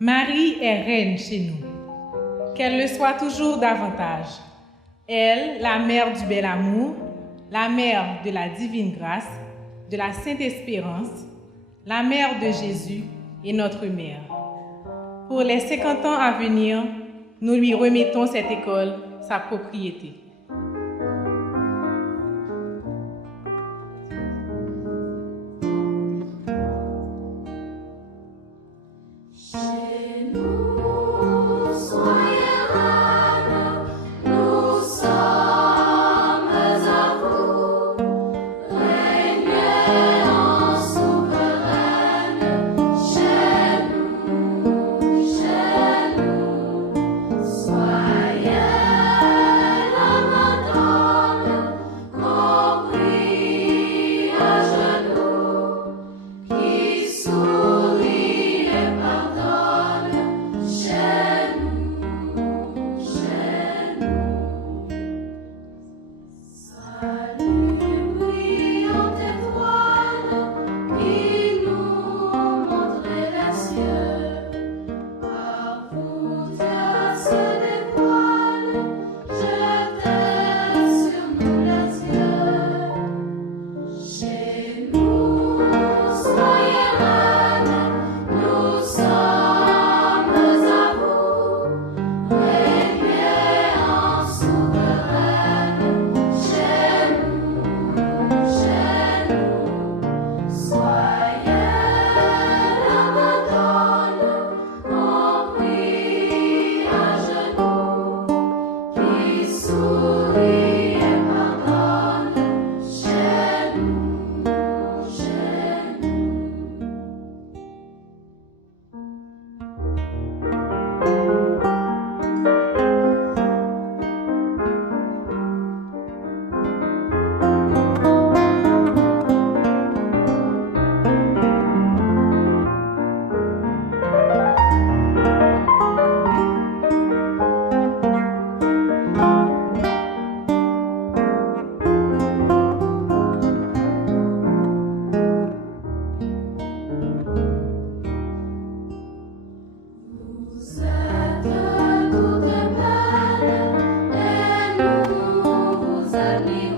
Marie est reine chez nous. Qu'elle le soit toujours davantage. Elle, la mère du bel amour, la mère de la divine grâce, de la sainte espérance, la mère de Jésus et notre mère. Pour les 50 ans à venir, nous lui remettons cette école, sa propriété. Vous êtes toutes belles et nous vous admirons.